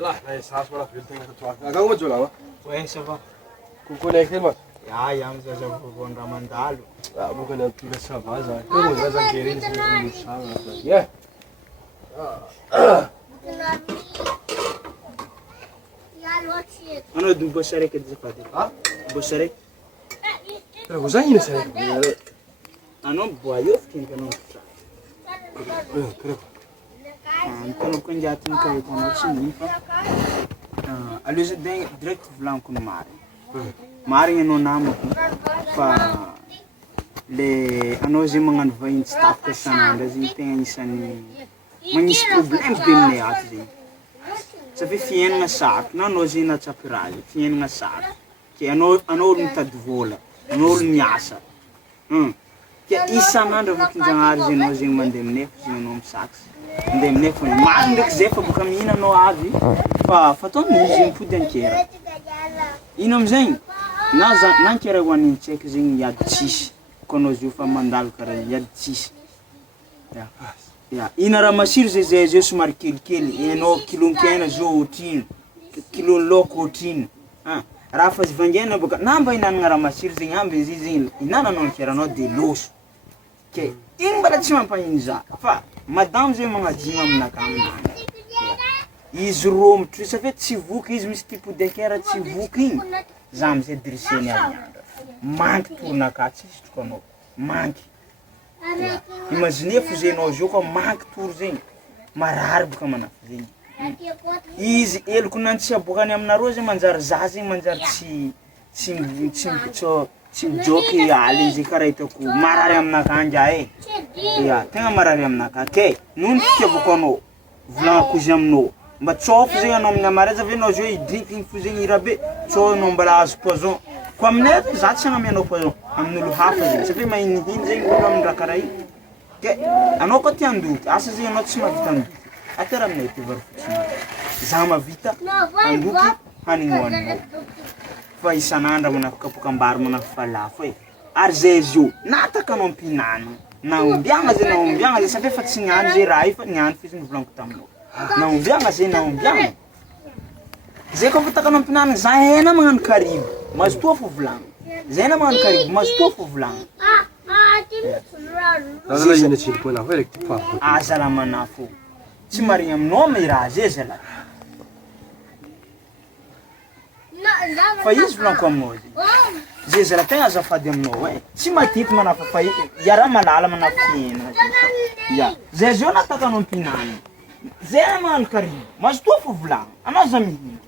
là, là, ça, voilà, je vais te dire. Comment tu l'as? Ouais, ça va. Coucou, les films. Ya, ya, mzee za kugonga mandalo. Ah, beaucoup de petits ça va, ça. Comment ça va guérir ça? Yeah. Ano du bosare ke zifadi. Ah? Bosare. Pero vous avez une série. Ano boyo skin kanu. Creo. Kanu kunjatin kai kono chinifa. Aluzi den direct vlan kun mari. Mari no namo fa le anozi mangan vain staff ka sananga zinten isani manis problem bimne atzi. Sa fi fien nga sak na no zina chapirali fien nga sak ke ano ntadvola ano nyasa ke isa nando vikinjangar zino zin mandemne zino saks ndemne fo mandek zefa bukamina no avi fa ton zin pudenkera inom zain nan kera wanin check zin yad chish kono zufa mandal kara yad chish ya inara masir ze sumar kilkil eno kilon kena zo tin kilon loko tin rafas vangena buka namba ina ngara masir zin ambe zin inana non kera no de los ke in bala chima pa inza fa madame ze mga jimam na kamna iz rom tu sa fait tivuk iz mis tipo de kera tivukin zam ze driseni alianda mank tourna katsis kono mank imagine fuzenao zo ko mank tour zegny marary boka mana zegny izy eloko nantsy abokany aminareo zegny manjary za zegny manjary tsy mijoky aly izy karaha hitako marary aminakanja ya tegna marary aminaka ke nono fitiavako anao volagna izy aminao mba tsôfo zegny anao amin'ny amaraza ave anao zo idrink igny fo zegny irabe tsô anao mbala azo poison ko aminay za tsy agnamianao poison amin'olo hafa zegny satria mahinihiny zegny olo amin'ny raha karaha igny ke anao koa tia andoky asa zegny anao tsy mahavita andoky atera aminay ty vary fotsiny za mahavita andoky hanigny hoaninao fa isan'andro manapokapokambary manafalafo ary zay zio nataka anao ampinana naombiagna zay satria fa tsy niany zay raha io fa niany fiziny volaniko taminao naombiagna zay naombiagna zay koa fataka anao ampinana za hena magnano karibo mazo toa fo volagno zay na magnano karibo mazo toa fo volagno Là, il y a des points là, avec tu ah zalamana fo tsy marigny aminao may raha zay zala fa izy volaniko aminao zay zala tegna azafady aminao tsy matety manafa fa iara malala manafiena ya zay zio nataka anao ampinana zay na magnano karibo mazo toa fo volagno anao za mihina